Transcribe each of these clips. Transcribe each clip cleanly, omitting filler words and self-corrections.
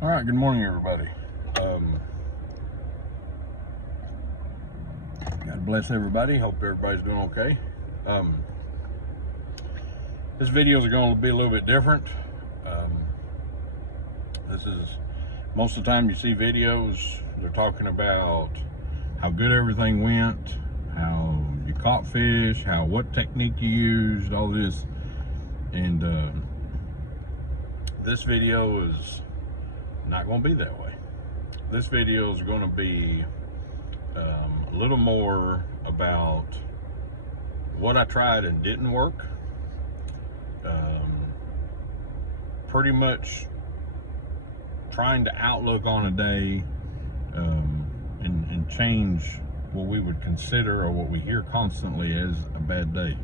All right, good morning, everybody. God bless everybody. Hope everybody's doing okay. This video is going to be a little bit different. This is most of the time you see videos, they're talking about how good everything went, how you caught fish, what technique you used, all this. And this video is not going to be that way. This video is going to be a little more about what I tried and didn't work. Pretty much trying to outlook on a day and change what we would consider or what we hear constantly as a bad day.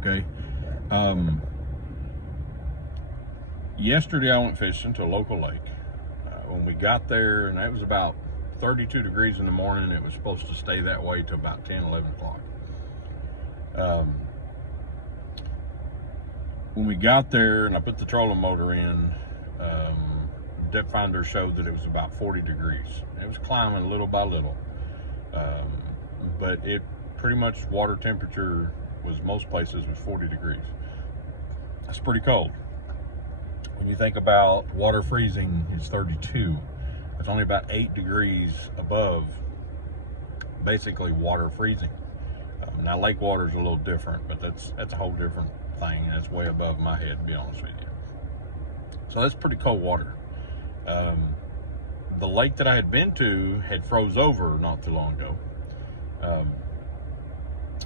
Okay. Yesterday I went fishing to a local lake. When we got there, and it was about 32 degrees in the morning, it was supposed to stay that way to about 10, 11 o'clock. When we got there and I put the trolling motor in, depth finder showed that it was about 40 degrees. It was climbing little by little, but it pretty much water temperature was most places was 40 degrees. That's pretty cold. When you think about water freezing, it's 32. It's only about 8 degrees above basically water freezing. Now lake water is a little different, but that's a whole different thing. That's way above my head, to be honest with you. So that's pretty cold water. The lake that I had been to had froze over not too long ago.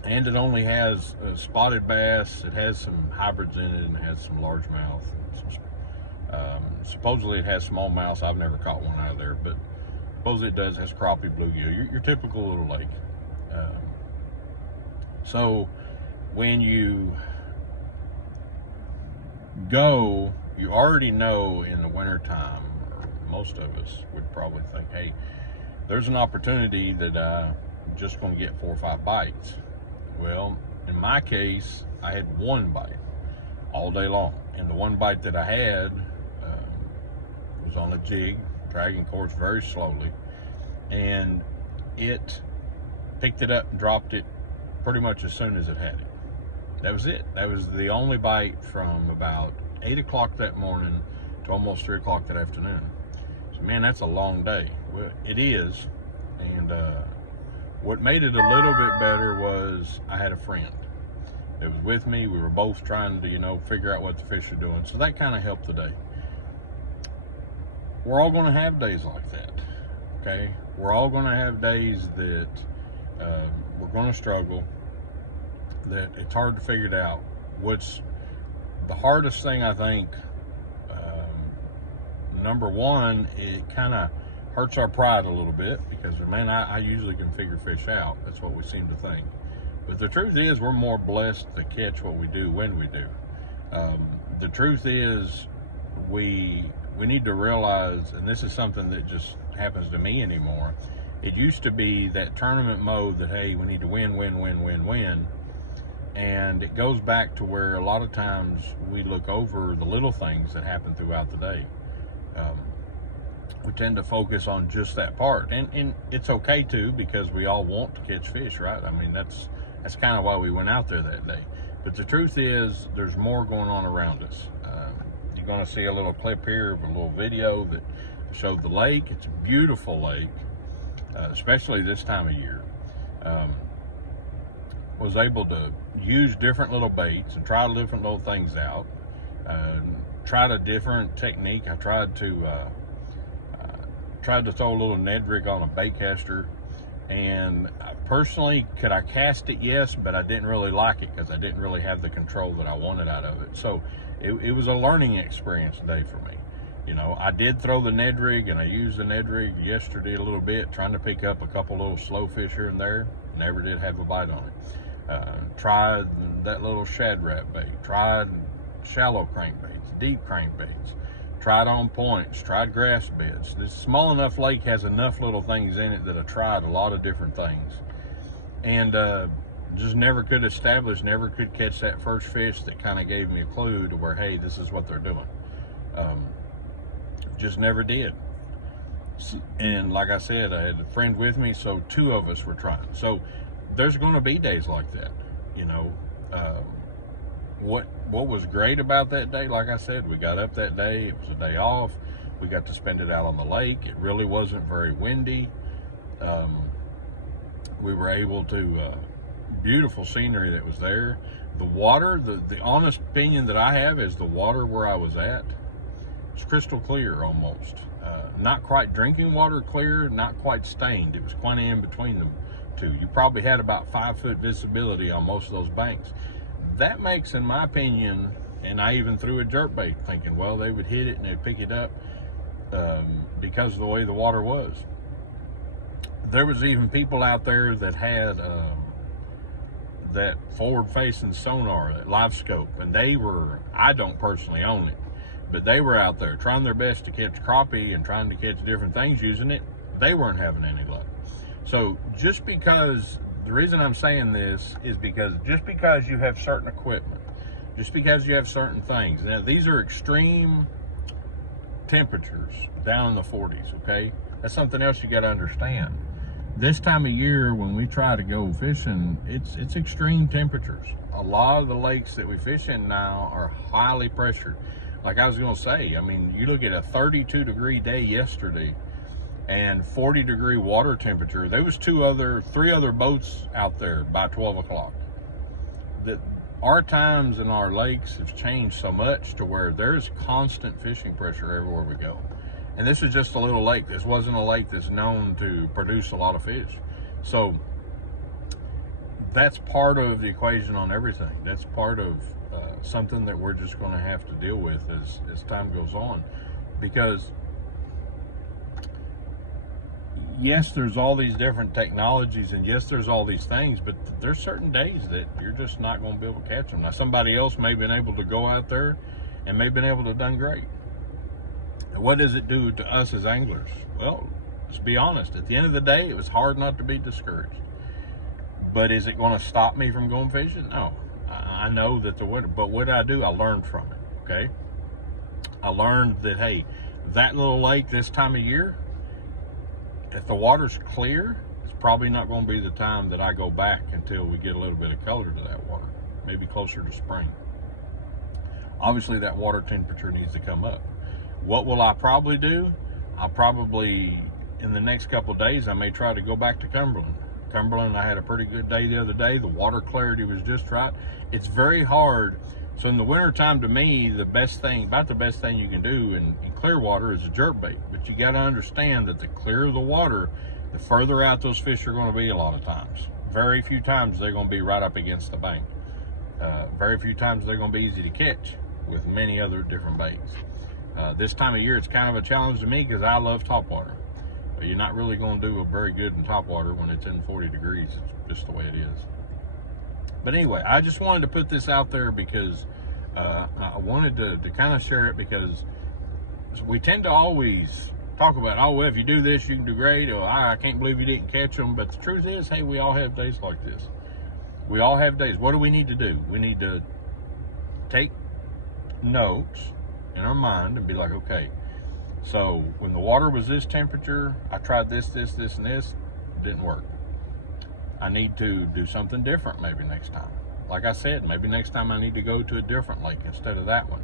And it only has spotted bass. It has some hybrids in it, and it has some largemouth. Supposedly it has smallmouth. I've never caught one out of there, but supposedly it does. It has crappie, bluegill, your typical little lake. So when you go, you already know in the wintertime, or most of us would probably think, hey, there's an opportunity that I'm just going to get 4 or 5 bites. Well, in my case, I had one bite all day long, and the one bite that I had was on a jig, dragging course very slowly, and it picked it up and dropped it pretty much as soon as it had it. That was it. That was the only bite from about 8 o'clock that morning to almost 3 o'clock that afternoon. So man, that's a long day. Well, it is. And what made it a little bit better was I had a friend that was with me. We were both trying to, figure out what the fish are doing. So that kind of helped the day. We're all going to have days like that, okay? We're all going to have days that we're going to struggle, that it's hard to figure it out. What's the hardest thing, I think, number one, it kind of hurts our pride a little bit because, man, I usually can figure fish out. That's what we seem to think. But the truth is, we're more blessed to catch what we do when we do. The truth is, we need to realize, and this is something that just happens to me anymore. It used to be that tournament mode that, hey, we need to win, win, win, win, win. And it goes back to where a lot of times we look over the little things that happen throughout the day. We tend to focus on just that part. And it's okay too, because we all want to catch fish, right? I mean, that's kind of why we went out there that day. But the truth is, there's more going on around us. You're going to see a little clip here of a little video that showed the lake. It's a beautiful lake, especially this time of year. Was able to use different little baits and try different little things out. Tried a different technique. I tried to throw a little Ned rig on a bait caster, and personally, could I cast it? Yes, but I didn't really like it because I didn't really have the control that I wanted out of it. So it was a learning experience day for me. I did throw the Ned rig, and I used the Ned rig yesterday a little bit, trying to pick up a couple little slow fish here and there. Never did have a bite on it. Tried that little shad rat bait, tried shallow crankbaits, deep crankbaits, tried on points, tried grass beds. This small enough lake has enough little things in it that I tried a lot of different things. And just never could establish, never could catch that first fish that kind of gave me a clue to where, hey, this is what they're doing. Just never did. And like I said, I had a friend with me, so two of us were trying. So there's going to be days like that, you know. What was great about that day, like I said, we got up that day. It was a day off. We got to spend it out on the lake. It really wasn't very windy. We were able to, beautiful scenery that was there. The water, the honest opinion that I have is the water where I was at was crystal clear almost. Not quite drinking water clear, not quite stained. It was kind of in between them two. You probably had about 5 foot visibility on most of those banks. That makes, in my opinion, and I even threw a jerkbait thinking, well, they would hit it and they'd pick it up because of the way the water was. There was even people out there that had that forward-facing sonar, that live scope, and they were, I don't personally own it, but they were out there trying their best to catch crappie and trying to catch different things using it. They weren't having any luck. So just because, the reason I'm saying this is because just because you have certain equipment, just because you have certain things, now these are extreme temperatures down in the 40s, okay? That's something else you got to understand. This time of year when we try to go fishing, it's extreme temperatures. A lot of the lakes that we fish in now are highly pressured. Like I was going to say, I mean, you look at a 32-degree day yesterday and 40-degree water temperature. There was 3 other boats out there by 12 o'clock. Our times in our lakes have changed so much to where there's constant fishing pressure everywhere we go. And this is just a little lake. This wasn't a lake that's known to produce a lot of fish. So that's part of the equation on everything. That's part of something that we're just going to have to deal with as time goes on. Because yes, there's all these different technologies, and yes, there's all these things, but there's certain days that you're just not going to be able to catch them. Now, somebody else may have been able to go out there and may have been able to have done great. What does it do to us as anglers? Well, let's be honest. At the end of the day, it was hard not to be discouraged. But is it going to stop me from going fishing? No. I know that but what did I do? I learned from it, okay? I learned that, hey, that little lake this time of year, if the water's clear, it's probably not going to be the time that I go back until we get a little bit of color to that water, maybe closer to spring. Obviously, that water temperature needs to come up. What will I probably do? I'll probably, in the next couple of days, I may try to go back to Cumberland. Cumberland, I had a pretty good day the other day. The water clarity was just right. It's very hard. So in the wintertime, to me, the best thing you can do in clear water is a jerkbait. But you got to understand that the clearer the water, the further out those fish are going to be a lot of times. Very few times they're going to be right up against the bank. Very few times they're going to be easy to catch with many other different baits. This time of year, it's kind of a challenge to me because I love topwater. You're not really going to do a very good in topwater when it's in 40 degrees. It's just the way it is. But anyway, I just wanted to put this out there because I wanted to kind of share it, because we tend to always talk about, oh, well, if you do this, you can do great. Or I can't believe you didn't catch them. But the truth is, hey, we all have days like this. We all have days. What do we need to do? We need to take notes in our mind and be like, okay, so when the water was this temperature, I tried this, and this. It didn't work. I need to do something different maybe next time. Like I said, maybe next time I need to go to a different lake instead of that one.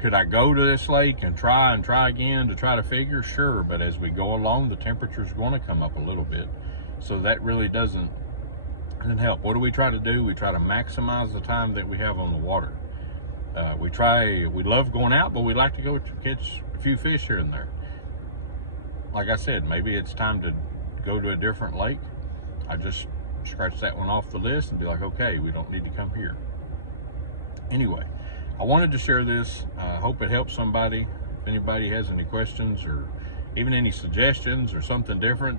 Could I go to this lake and try again to try to figure? Sure, but as we go along, the temperature's going to come up a little bit. So that really doesn't help. What do we try to do? We try to maximize the time that we have on the water. We love going out, but we like to go to catch a few fish here and there. Like I said, maybe it's time to go to a different lake. I just scratch that one off the list and be like, okay, we don't need to come here. Anyway, I wanted to share this. I hope it helps somebody. If anybody has any questions or even any suggestions or something different,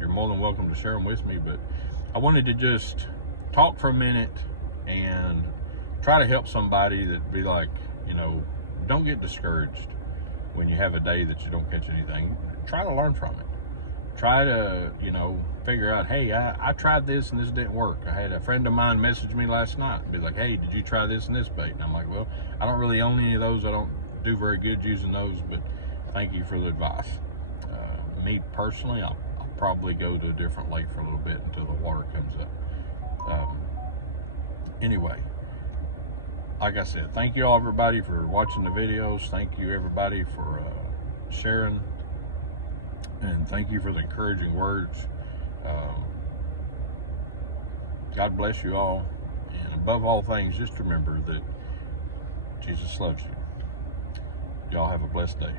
you're more than welcome to share them with me. But I wanted to just talk for a minute and try to help somebody that be like, don't get discouraged when you have a day that you don't catch anything. Try to learn from it. Try to, figure out, hey, I tried this and this didn't work. I had a friend of mine message me last night and be like, hey, did you try this and this bait? And I'm like, well, I don't really own any of those. I don't do very good using those, but thank you for the advice. Me personally, I'll probably go to a different lake for a little bit until the water comes up. Anyway, like I said, thank you all, everybody, for watching the videos. Thank you, everybody, for sharing, and thank you for the encouraging words. God bless you all, and above all things, just remember that Jesus loves you. Y'all have a blessed day.